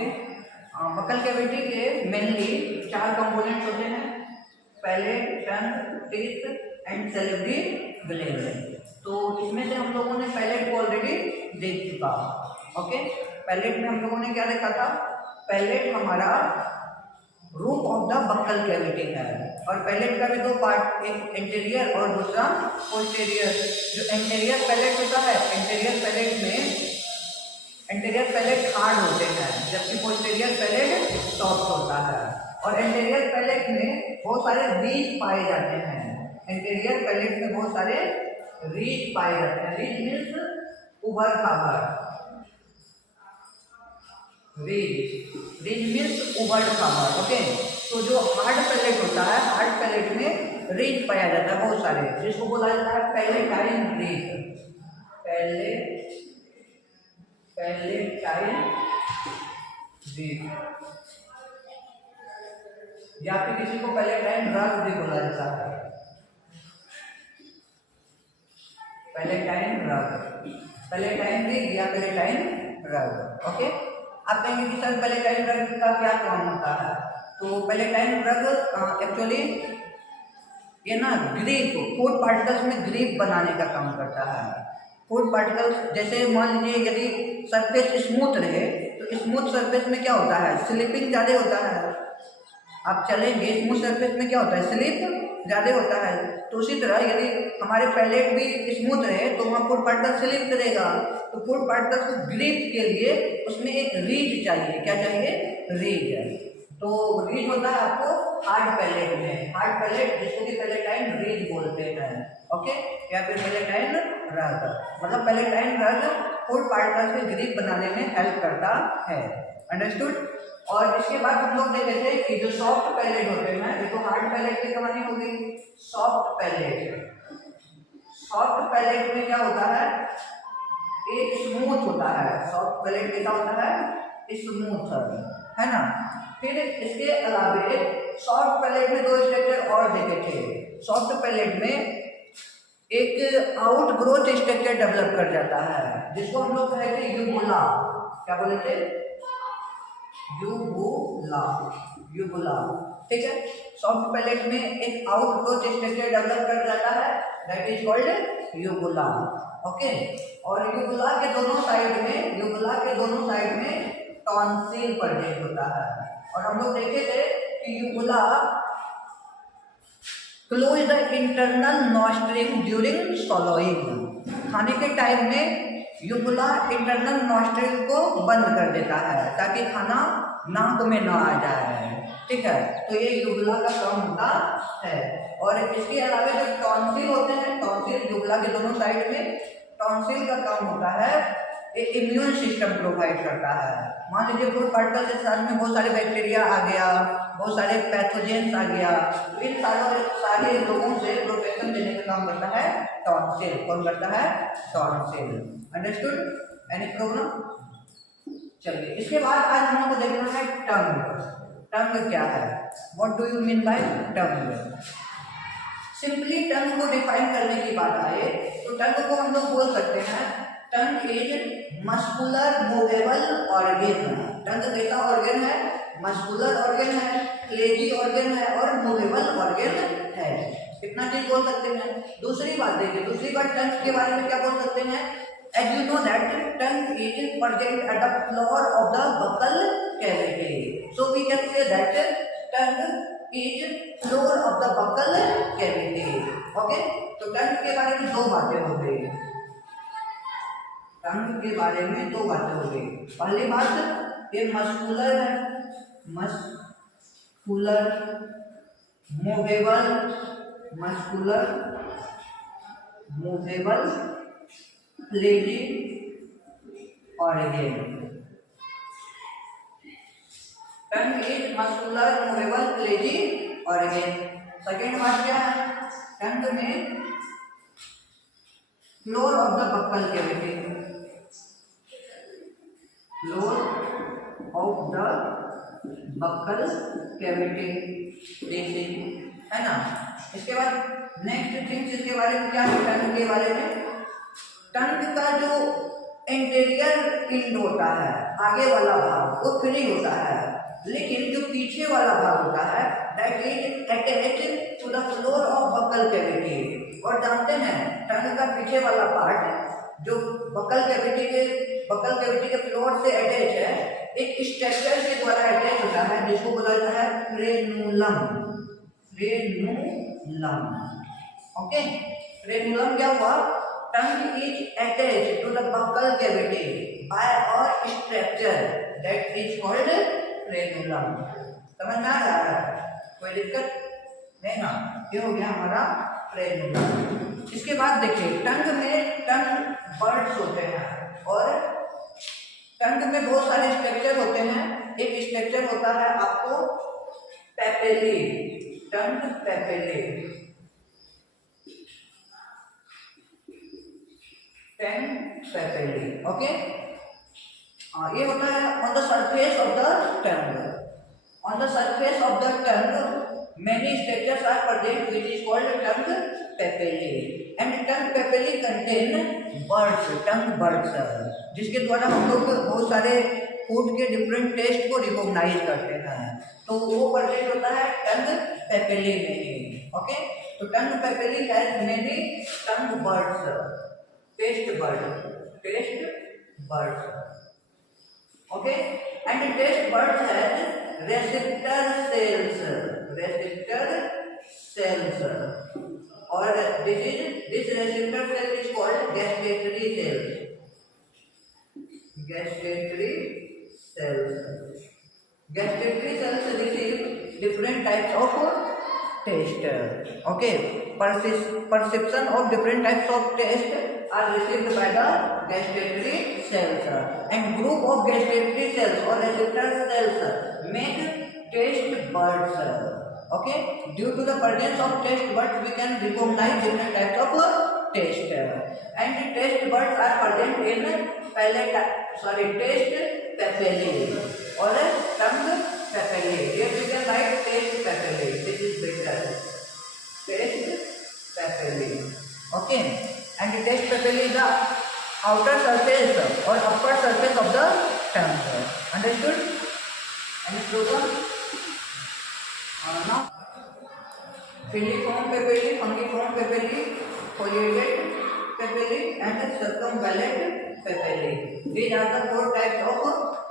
Okay, buccal cavity के mainly 4 components होते हैं, palate, tongue, teeth and salivary gland. तो इसमें से हम लोगों ने पैलेट को ऑलरेडी देख चुका। ओके, पैलेट में हम लोगों ने क्या देखा था? पैलेट हमारा roof of the buccal cavity है, और पैलेट का भी 2 पार्ट, एक एंटीरियर और दूसरा पोस्टीरियर। जो एंटीरियर पैलेट होता है, एंटीरियर पैलेट हार्ड होते हैं, जबकि पोस्टीरियर पैलेट सॉफ्ट होता है। और एंटीरियर पैलेट में बहुत सारे रीज पाए जाते हैं। एंटीरियर पैलेट में बहुत सारे रीज पाए जाते हैं। रीज मीन्स उभर खाबर, रीज मीन्स उभर खाबर। ओके, तो जो हार्ड पैलेट होता है, हार्ड पैलेट में रीज पाया जाता है बहुत सारे, जिसको बोला जाता है पैलेटाइन रीज। पैलेटाइन रीज, या फिर किसी को पैलेटाइन रग भी बोला जाता है। पैलेटाइन रग, पैलेटाइन रीज या पैलेटाइन रग। ओके, आप कहेंगे कि सर पैलेटाइन रग का क्या काम होता है? तो पैलेटाइन रग एक्चुअली ये ना ग्रिप, फूड पार्टिकल्स में ग्रिप बनाने का काम करता है। फूड पार्टिकल्स, जैसे मान लीजिए यदि सरफेस स्मूथ रहे तो स्मूथ सरफेस में क्या होता है? स्लिपिंग ज़्यादा होता है। आप चलेंगे स्मूथ सरफेस में क्या होता है? स्लिप ज़्यादा होता है। तो उसी तरह यदि हमारे पैलेट भी स्मूथ रहे तो वहाँ फूड पार्टिकल स्लिप करेगा। तो फूड पार्टिकल को ग्रिप के लिए उसमें एक रीज चाहिए। क्या चाहिए? रीज। तो रीज होता है आपको हार्ड पैलेट में, हार्ड पैलेट जिसको कि पैलेटाइन रीज बोलते हैं। ओके, या फिर पैलेटाइन रग, मतलब पैलेटाइन रग फूड पार्टिकल से ग्रिप बनाने में हेल्प करता है। अंडरस्टूड? और इसके बाद हम लोग देखे थे कि जो सॉफ्ट पैलेट होते हैं, ये तो हार्ड पैलेट की कहानी हो गई। सॉफ्ट पैलेट, सॉफ्ट पैलेट में क्या होता है? एक स्मूथ होता है। सॉफ्ट पैलेट कैसा होता है? स्मूथ, है ना। फिर इसके अलावे सॉफ्ट पैलेट में 2 स्ट्रक्चर और देखे थे। सॉफ्ट पैलेट में एक आउट ग्रोथ स्ट्रक्चर डेवलप कर जाता है, जिसको हम लोग कहते हैं यूबुला। क्या बोले थे? यूबुला। ठीक है, सॉफ्ट पैलेट में एक आउट ग्रोथ स्ट्रक्चर डेवलप कर जाता है, दैट इज कॉल्ड यूबुला। ओके, और यूबुला के दोनों साइड में टॉन्सिल प्रेजेंट होता है। और हम लोग देखे थे कि uvula close the internal nostril during swallowing। खाने के टाइम में यूबुला इंटरनल नॉस्ट्रिल को बंद कर देता है ताकि खाना नाक में ना आ जाए। ठीक है, तो ये यूबुला का काम होता है। और इसके अलावा जो टॉन्सिल होते हैं, टॉन्सिल यूबुला के दोनों साइड में, टॉन्सिल का काम होता है एक इम्यून सिस्टम प्रोवाइड करता है। मान लीजिए फूड पार्टिकल के साथ में बहुत सारे बैक्टीरिया आ गया, बहुत सारे पैथोजेंस आ गया, तो इन सारे लोगों से प्रोटेक्शन देने का काम करता है टॉन्सिल। कौन करता है? टॉन्सिल। अंडरस्टूड? Any problem? चलिए, इसके बाद आज हम लोग को देखना है टंग। टंग क्या है? What do you mean by tongue? Simply tongue को डिफाइन करने की बात आए तो टंग को हम लोग बोल सकते हैं, tongue is muscular movable organ. Tongue कैसा ऑर्गन है? मस्कुलर ऑर्गन है, क्लेजी ऑर्गन है और मूवेबल ऑर्गन है। इतना चीज बोल सकते हैं। दूसरी बात देखिए, दूसरी बात टंग के बारे में क्या बोल सकते हैं? As you know that tongue is present at the floor of the buccal cavity, so we can say that tongue is floor of the buccal cavity. Okay, तो tongue के बारे में 2 बातें हो गई। टंग के बारे में 2 बातें हो गई। पहली बात, ये मस्कुलर है, मस्कुलर मूवेबल क्लेजी organ. Tongue is muscular movable क्लेजी ऑर्गन। सेकेंड बात क्या है? टंग में floor of the buccal cavity, floor of the buccal cavity है ना। इसके बाद नेक्स्ट थिंग्स इसके बारे में क्या है? टंग के बारे में, टंग का जो इंटीरियर इंड होता है, आगे वाला भाग, वो फ्री होता है, लेकिन जो पीछे वाला भाग होता है that is attached to the floor of buccal cavity. और जानते हैं टंग का पीछे वाला पार्ट जो बकल कैविटी के फ्लोर से अटैच है, एक स्ट्रक्चर के द्वारा अटैच होता है जिसको बोला जाता है फ्रेनुलम। Frenulum, okay. फ्रेनुलम क्या हुआ? Tongue is attached to the buccal cavity by और structure that is called frenulum. समझ में आ रहा है? कोई दिक्कत नहीं ना? ये हो गया हमारा फ्रेनुलम। इसके बाद देखिए टंग बर्ड्स होते हैं और टंग में बहुत सारे स्ट्रक्चर होते हैं। एक स्ट्रक्चर होता है आपको पेपेली, टंग पेपेली, टंग पेपेली, ओके। ये होता है on the surface of the tongue. On the surface of the tongue many structures are present which is called tongue papillae and tongue papillae contain buds, tongue buds, जिसके द्वारा हम लोग बहुत सारे फूड के डिफरेंट टेस्ट को recognise करते हैं। तो वो प्रेजेंट होता है टंग पेपिllae में ही, ओके। तो tongue papillae has many tongue buds, taste buds, okay. And taste buds has receptor cells or this receptor cell is called gustatory cells. Gustatory cells receive different types of taste, okay. Perception of different types of taste are received by the gustatory cells, and group of gustatory cells or receptor cells make taste buds, okay. Due to the presence of taste buds we can recognize different types of taste, and taste buds are present in taste papillae or tongue papillae. Here we can write taste papillae, this is better, taste papillae, okay. And taste papillae is the outer surface or upper surface of the tongue, understood? Any problem? Now, filiform papillae, fungiform papillae, foliated papillae, and circumvallate papillae. These are the four types of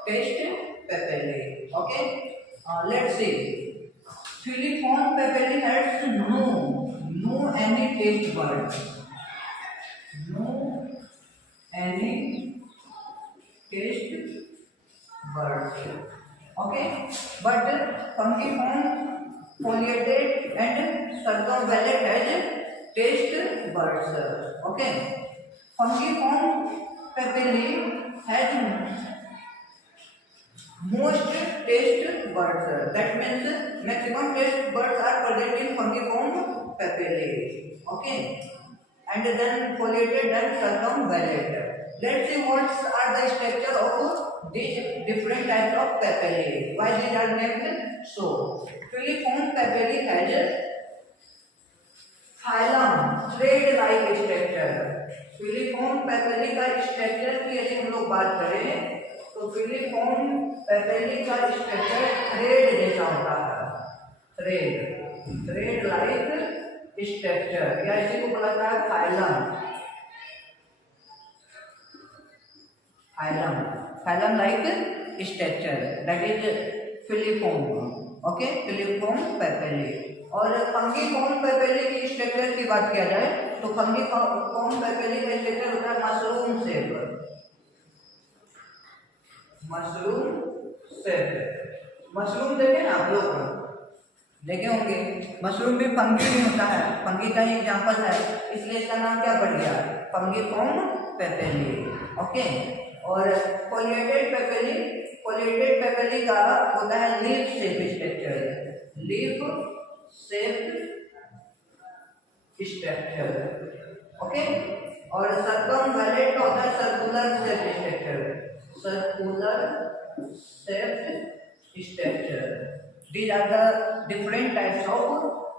taste papillae. Okay. Let's see. Filiform papillae has no any taste buds. No any taste buds. Okay, but fungiform, foliated and circumvallate has taste buds. Okay, fungiform papillae has most taste buds. That means maximum taste buds are present in fungiform papillae. Okay, and then foliated and circumvallate. Let's see what are the structure of these different types of papillae. Why these are named so? Filiform papillae has phylum, thread-like structure. Filiform papillae का structure की यदि हम लोग बात करें तो filiform papillae का structure thread जैसा होता है, thread-like structure, या इसी को बोला जाता है phylum. Phylum like structure, that is filiform, okay, filiform papillae. और fungiform papillae की स्ट्रक्चर की बात किया जाए तो fungiform papillae का स्ट्रक्चर होता है मशरूम शेप। मशरूम देखे ना आप लोग देखे होंगे, मशरूम भी फंगी में होता है, फंगी का ही एग्जाम्पल है, इसलिए इसका नाम क्या पड़ गया? फंगिफॉर्म पेपिllae, ओके। और फोलिएटेड पेपिllae का होता है लीफ शेप स्ट्रक्चर, ओके। और सर्कमवैलेट का होता है circular shape structure. These are the different types of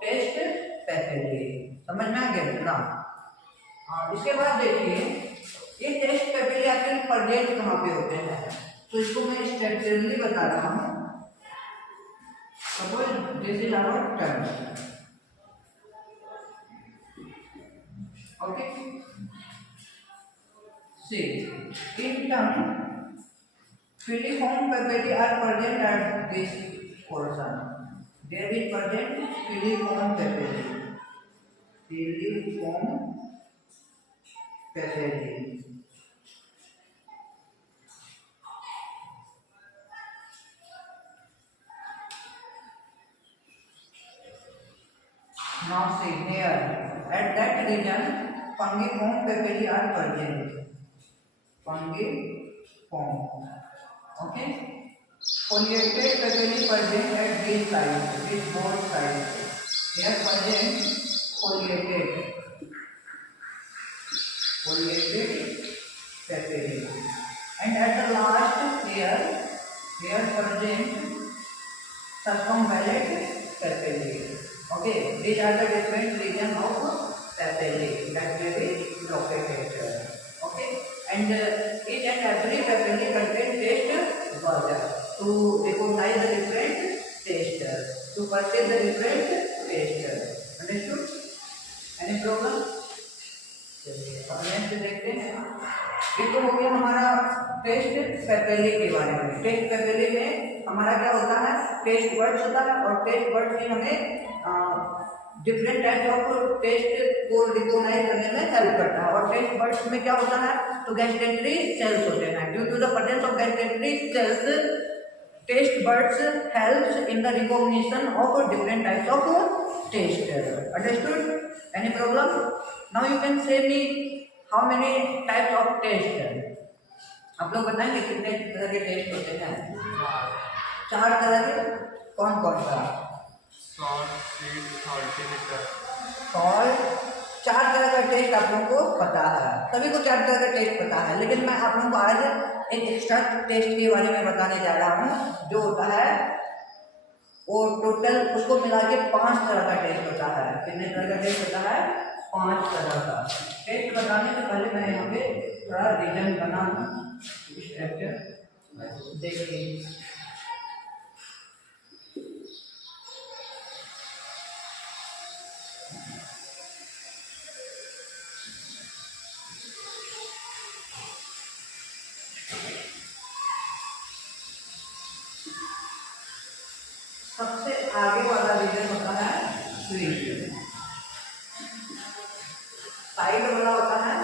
taste papillae. समझ में आ गया ना? इसके बाद देखिए ये टेस्ट पेपिllae आखिर प्रेजेंट कहाँ पे होते हैं? तो इसको मैं स्ट्रक्चरली बता रहा हूँ। Suppose this is our term, okay. See in term filiform papillae are present at this portion. There is present filiform papillae. Filiform papillae. Now see here, at that region, fungiform papillae are present. Fungiform. Okay. Foliated papillae present at this side, this both sides. Here present foliated papillae, and at the last here present circumvallate papillae. Okay, these are the different region of papillae that may be located here. Okay, and each and every papillae contain taste buds to recognize the different taste, to perceive the different taste. Understood? Any problem? चलिए अब next देखते हैं। ये तो हो गया हमारा test पेपिllae के बारे में। टेस्ट पेपिllae में हमारा क्या होता है, टेस्ट बर्ड्स होता है, और टेस्ट बर्ड्स में हमें डिफरेंट टाइप ऑफ टेस्ट को रिकॉग्नाइज करने में हेल्प करता है। और टेस्ट बर्ड्स में क्या होता है, तो गैस्ट्रेटरी सेल्स होते हैं। Due to the presence of gustatory cells, taste buds helps in the recognition of different types of taste. Understood? Any problem? Now you can say me how many types of taste. आप लोग बताएंगे कितने तरह के test होते हैं? 4 तरह के। कौन कौन सा? Salt, sweet, salty, bitter. Salt, 4 तरह का टेस्ट आप लोगों को पता है, सभी को 4 तरह का टेस्ट पता है। लेकिन मैं आप लोगों को आज एक एक्स्ट्रा टेस्ट के बारे में बताने जा रहा हूँ, जो होता है वो टोटल उसको मिला के 5 तरह का टेस्ट होता है। कितने तरह का टेस्ट होता है? 5 तरह का। टेस्ट बताने से पहले मैं यहाँ पे थोड़ा रीजन बना स्ट्रक्चर देखिए। सबसे आगे वाला रीजन होता है स्वीट, साइड वाला होता है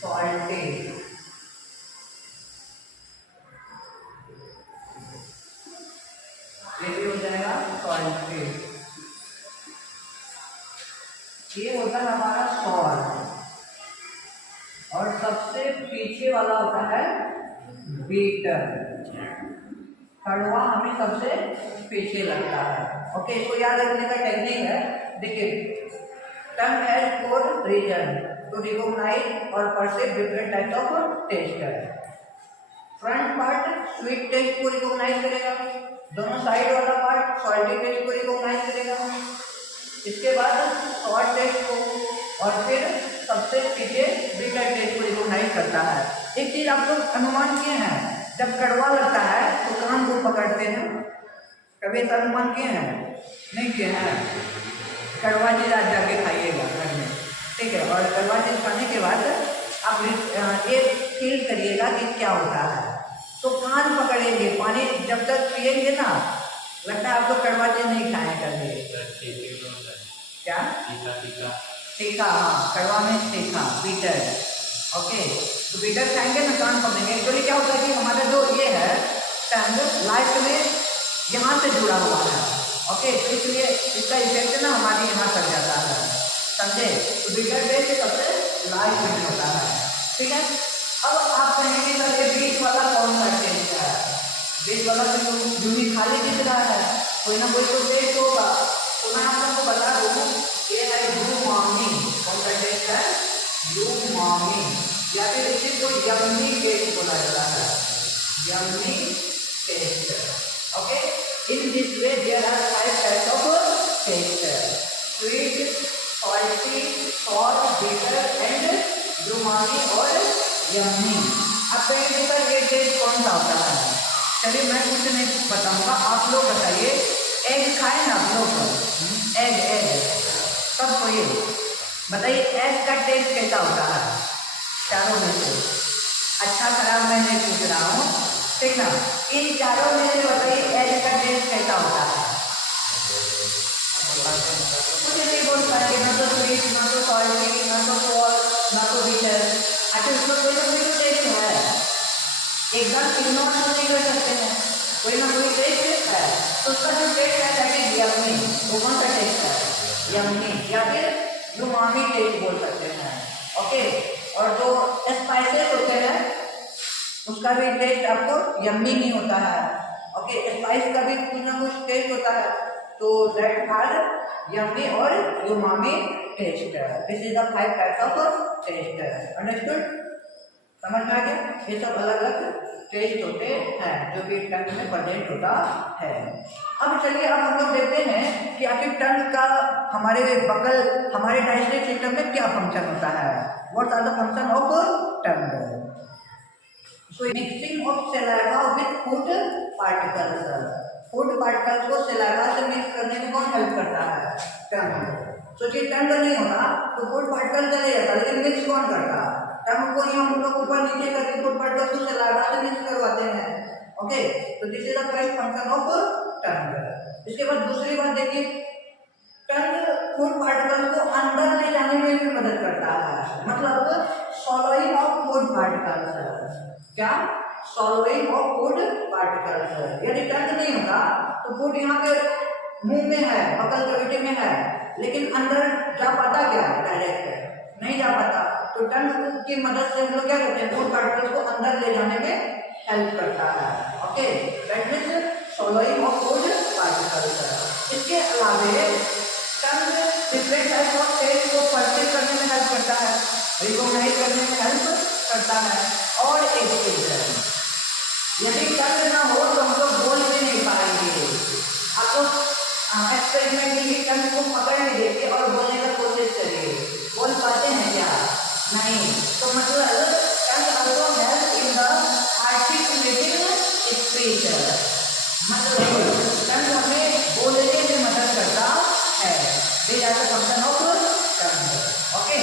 सॉल्टी, ये भी हो जाएगा सॉल्टी। ये होता है हमारा सॉल्ट, और सबसे पीछे वाला होता है बीटर। कड़वा हमें सबसे पीछे लगता है। ओके, इसको याद रखने का टेक्निक है। देखिए, tongue has 4 region to recognise और perceive different types of taste. Front part sweet taste को रिकॉग्नाइज करेगा, दोनों साइड वाला पार्ट सॉल्टी टेस्ट को रिकॉग्नाइज करेगा, इसके बाद सॉल्ट टेस्ट को, और फिर सबसे पीछे बिटर टेस्ट को रिकॉग्नाइज करता है। एक चीज आप लोग अनुमान किए हैं, जब कड़वा लगता है तो कान को पकड़ते हैं, कभी ऐसा अनुमान किए हैं? नहीं किए हैं? कड़वा चीज आज जाके खाइएगा घर में, ठीक है? और कड़वा चीज खाने के बाद आप ये फील करिएगा कि क्या होता है, तो कान पकड़ेंगे, पानी जब तक पिएंगे ना, लगता है आप लोग कड़वा चीज नहीं खाए कभी। क्या? तीखा, हाँ, कड़वा में तीखा, बीटर। ओके, तो बीटर खाएंगे ना, कान पकड़ेंगे। एक्चुअली क्या होता है कि हमारा जो ये है टंग लाइफ में यहाँ से जुड़ा हुआ है। ओके, तो इसलिए इसका इफेक्ट ना हमारे यहाँ तक जाता है, समझे? तो बीटर टेस्ट सबसे लाइफ में होता है, ठीक है? अब आप कहेंगे सर ये बीच वाला कौन सा टेस्ट है? बीच वाला तो यूनिक खाली दिख रहा है, कोई ना कोई तो टेस्ट होगा। तो मैं आप सबको बता दूँ, ये है umami। कौन सा टेस्ट है? umami, या फिर इसे को यम्मी टेस्ट बोला जाता है, yummy taste. Okay, in this way there are 5 types of taste: sweet, salty, sour, bitter and umami और यम्मी। आप कहेंगे कि सर ये टेस्ट कौन सा होता है? चलिए मैं कुछ नहीं बताऊंगा, आप लोग बताइए। एग खाए ना आप लोग? एग एग सब कोई बताइए एग का टेस्ट कैसा होता है चारों में से? अच्छा खराब मैं नहीं पूछ रहा हूँ, ठीक ना? इन चारों में से बताइए एग का टेस्ट कैसा होता है? मुझे नहीं बोल पाएंगे, ना तो स्वीट, ना तो सॉल्टी, ना तो सॉल्ट, ना तो बिटर। अच्छा उसमें कोई ना कोई तो टेस्ट है, एकदम इग्नोर तो नहीं कर सकते हैं, कोई ना कोई टेस्ट है। तो उसका जो टेस्ट है दैट इज यम्मी। वो कौन सा टेस्ट है? यम्मी, या फिर उमामी टेस्ट बोल सकते हैं। ओके, और जो स्पाइसेस होते हैं उसका भी टेस्ट आपको यम्मी नहीं होता है। ओके, स्पाइस का भी कुछ ना कुछ टेस्ट होता है, तो दैट आर यम्मी और umami taste. This is the 5 types of taste. Understood? समझ में आ गया? ये सब अलग अलग टेस्ट होते हैं जो कि टंग में प्रेजेंट होता है। अब चलिए अब हम लोग देखते हैं कि आखिर टंग का हमारे बकल, हमारे डाइजेस्टिव सिस्टम में क्या फंक्शन होता है। What are the function of tongue? So mixing of saliva with food particles. Food particles को सलाइवा से मिक्स करने में कौन हेल्प करता है? टंग। सोचिए टंग नहीं होता तो फूड पार्टिकल चले जाता, लेकिन मिक्स कौन करता? टंग को ही हम लोग ऊपर नीचे करके फूड पार्टिकल को सलाइवा से मिक्स करवाते हैं। ओके, तो this is the first function of टंग। इसके बाद दूसरी बात देखिए, टंग फूड पार्टिकल को अंदर ले जाने में भी मदद करता है, मतलब सॉलोइंग ऑफ फूड पार्टिकल्स। क्या? Swallowing of food particles. यदि टंग नहीं होता तो फूड यहाँ पे मुंह में है, बकल कैविटी में है, लेकिन अंदर जा पाता क्या? डायरेक्ट नहीं जा पाता। तो टंग की मदद से हम लोग क्या करते हैं? फूड पार्टिकल्स को अंदर ले जाने में हेल्प करता है। Okay, that means सॉलोइंग of food particles. इसके अलावा टंग डिफरेंट टाइप ऑफ टेस्ट को परसीव करने में हेल्प करता है, रिकॉग्नाइज करने में हेल्प करता है। और एक चीज है, यदि टंग ना हो तो हम लोग बोल भी नहीं पाएंगे। आप लोग एक्सपेरिमेंट में टंग को पकड़ के देखिए और बोलने का कोशिश करिए, बोल पाते हैं क्या? नहीं। तो मतलब tongue also help in the articulating speech. मतलब टंग हमें बोलने में मदद करता है। This are the function of tongue. Okay,